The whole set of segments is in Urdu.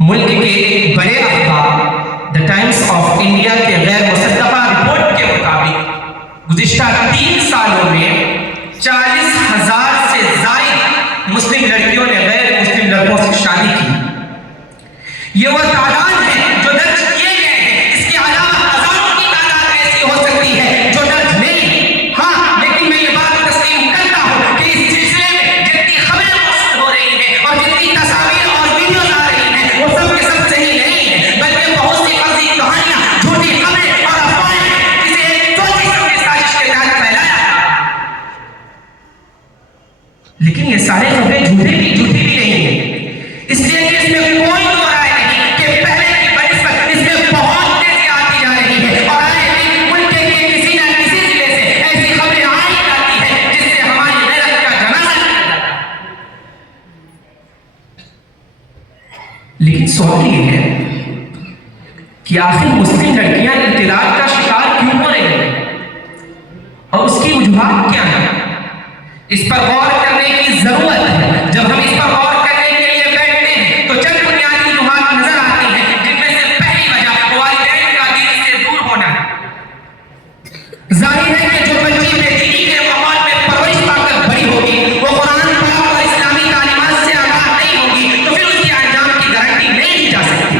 ملک کے ایک بڑے اخبار دا ٹائمز آف انڈیا کے غیر مصدقہ رپورٹ کے مطابق گزشتہ 3 سالوں میں 40,000 سے زائد مسلم لڑکیوں نے غیر مسلم لڑکوں سے شادی کی. یہ وہ تعداد ہے جو درج کیے گئے ہیں. اس کے علاوہ ہزاروں کی تعداد ایسی ہو سکتی ہے جو درج نہیں. ہاں، لیکن میں یہ بات تسلیم کرتا ہوں کہ اس سلسلے میں جتنی خبریں موصول ہو رہی ہیں اور جتنی تصاویر اور ویڈیوز آ رہی ہیں وہ سب کے سب صحیح نہیں ہیں، بلکہ بہت سی فرضی کہانیاں، جھوٹی خبریں اور افواہیں ہیں جسے ایک چوتھی قسم کی سازش کے تحت پھیلایا جا رہا ہے. لیکن یہ سارے خبریں جھوٹی بھی نہیں ہیں، اس لیے کہ اس میں کوئی دو رائے نہیں کہ پہلے کی بنسبت اس میں بہت تیزی آتی جا رہی ہے اور آئے دن ملک کے کسی نہ کسی ضلع سے ایسی خبریں آئی جاتی ہیں جس سے ہماری غیرت کا جنازہ نکل جاتا ہے. لیکن سوال یہ ہے کہ آخر مسلم لڑکیاں ارتداد کا شکار کیوں ہو رہی ہیں اور اس کی وجوہات کیا ہیں؟ اس پر غور کرنے کی ضرورت ہے. جب ہم اس پر غور کرنے کے لیے بیٹھتے ہیں تو چند بنیادی وجوہات نظر آتی ہیں، جن میں سے پہلی وجہ والدین کا دین سے دور ہونا ہے. ظاہر ہے کہ جو بچی بے دینی کے ماحول میں پرورش پا کر بڑی ہوگی وہ قرآن پاک اور اسلامی تعلیمات سے آگاہ نہیں ہوگی تو پھر اس کے انجام کی گارنٹی نہیں دی جا سکتی.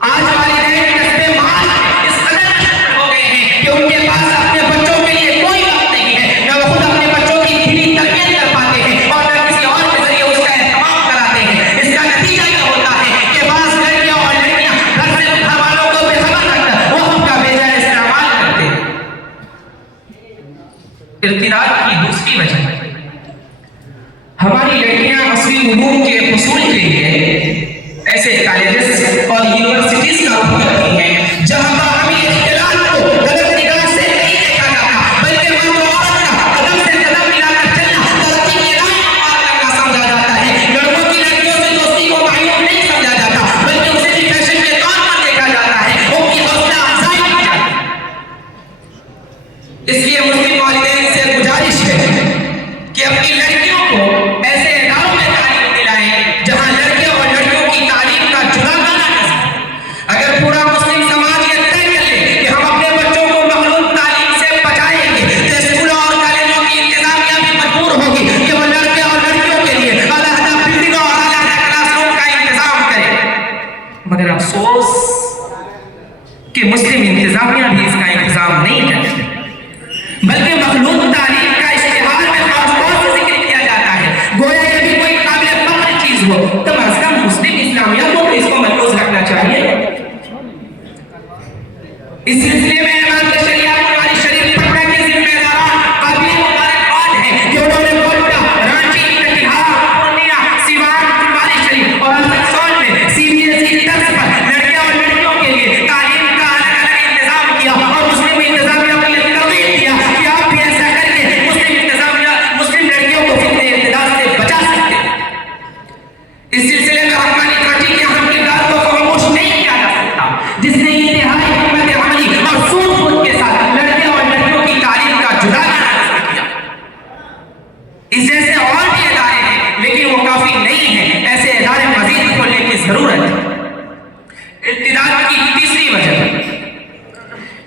آج والدین کسب مال اس قدر مشغول ہو گئے ہیں کہ ان کے پاس اپنے بچوں کے لیے کوئی وقت نہیں ہے، نہ وہ خود اپنے بچوں کی دینی تربیت کر پاتے ہیں اور نہ کسی اور کے ذریعے اس کا اہتمام کراتے ہیں. اس کا نتیجہ یہ ہوتا ہے کہ بعض لڑکیاں اور لڑکیاں گھر سے گھر والوں کو بے خبر رکھ کر وقت کا بے جائے استعمال کرتے ہیں. ارتداد کی دوسری وجہ ہماری لڑکیاں عصری علوم کے حصول کے لیے ایسے کالجز اور یونیورسٹیز کا رخ کرتی ہیں جہاں باہمی اختلاط کو غلط نگاہ سے نہیں دیکھا جاتا، بلکہ مرد و عورت کا قدم سے قدم ملا کر چلنا ترقی کی راہ ہموار کرنا سمجھا جاتا ہے. لڑکوں کی لڑکیوں سے دوستی کو معیوب نہیں سمجھا جاتا، بلکہ اسے بھی فیشن کے طور پر دیکھا جاتا ہے، ان کی حوصلہ افزائی کی جاتی ہے. اس لیے مسلم والدین سے گزارش ہے کہ اپنی لڑکیوں کو ایسے اداروں میں تعلیم دلائیں جہاں لڑکے اور لڑکیوں کی تعلیم کا جدا گانا نصب ہے. اگر پورا مسلم سماج یہ طے کر لے کہ ہم اپنے بچوں کو مخلوط تعلیم سے بچائیں گے تو اسکولوں اور کالجوں کی انتظامیہ بھی مجبور ہوگی کہ وہ لڑکے اور لڑکیوں کے لیے علیحدہ بلڈنگوں اور علیحدہ کلاس روم کا انتظام کرے. مگر افسوس کہ مسلم انتظامیہ بھی اس کا انتظام نہیں کرتی، بلکہ مخلوط تعلیم کا اشتہار میں خاص طور سے ذکر کیا جاتا ہے. گویا یہ بھی کوئی قابل فخر چیز ہو تو کم از کم مسلم اسلامیہ کو اس کو محفوظ رکھنا چاہیے. اس سلسلے میں امام شریعہ بخاری شریف پٹنہ کے ذمہ داران قابل مبارکباد ہیں کہ انہوں نے گوٹا، رانچی، کٹیہار، پورنیہ، سیوان، بخاری شریف اور اسکسول میں CBSE طرز پر لڑکیاں اور لڑکیوں کے لیے تعلیم کا الگ الگ انتظام کیا اور مسلم انتظامیہ کو یہ ترغیب دیا کہ آپ بھی ایسا کر کے مسلم انتظامیہ مسلم لڑکیوں کو فتنہ ارتداد سے بچا سکتے ہیں. اس سلسلے میں حقانی کراچی کے اہم کردار کو خاموش نہیں کیا جا سکتا جس نے انتہائی حکمت عملی اور سوجھ بوجھ کے ساتھ لڑکے اور لڑکیوں کی تعلیم کا جدا گانا نصب کیا. اس جیسے اور بھی ادارے ہیں لیکن وہ کافی نہیں ہیں، ایسے ادارے مزید کھولنے کی ضرورت ہے. ارتداد کی تیسری وجہ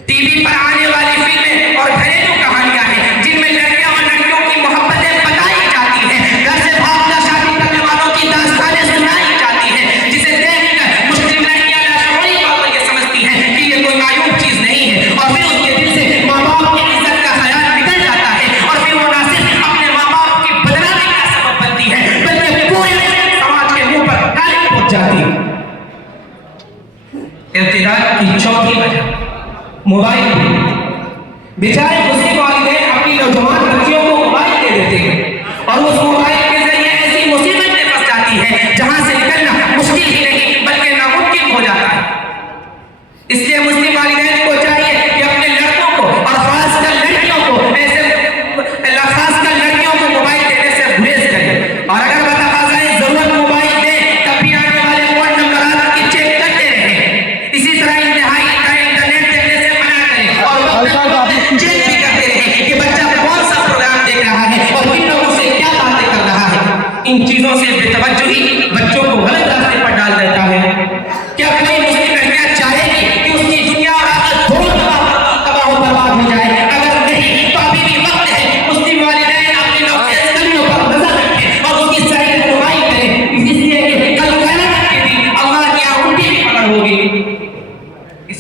ٹی وی پر آنے والی فلمیں اور گھریلو کہانیاں ہیں جن میں لڑکیاں اور لڑکیوں کی محبتیں بتائی جاتی ہیں، گھر سے بھاگ کر شادی کرنے والوں کی داستانیں سنائی جاتی ہیں، جسے دیکھ کر مسلم لڑکیاں لاشعوری طور پر یہ سمجھتی ہیں کہ یہ کوئی معیوب چیز نہیں ہے اور پھر اس کے دل سے ماں باپ کی عزت کا خیال نکل جاتا ہے اور پھر وہ نہ صرف اپنے ماں باپ کی بدنامی کا سبب بنتی ہے بلکہ پورے سماج کے منہ پر کالی پہنچ جاتی ہے. ارتداد کی چوتھی وجہ موبائل. بیچارے مسلم والدین اپنی نوجوان بچیوں کو موبائل دے دیتے ہیں اور اس موبائل کے ذریعے ایسی مصیبت میں پھنس جاتی ہے جہاں سے نکلنا مشکل ہی نہیں بلکہ ناممکن ہو جاتا ہے. اس لیے مسلم والدین کو چاہیے کہ اپنے لڑکوں کو اور خاص کر لڑکیوں کو موبائل دینے سے گریز کریں اور اگر بتقاضائے ضرورت موبائل دیں تب بھی آنے والے فون نمبرات کی چیک کرتے رہیں. اسی طرح انتہائی انٹرنیٹ دینے سے منع کریں اور چیک بھی کرتے رہیں کہ بچہ کون سا پروگرام دیکھ رہا ہے اور کن لوگوں سے کیا باتیں کر رہا ہے. ان چیزوں سے بے توجہی بچوں کو غلط راستے پر ڈال دیتی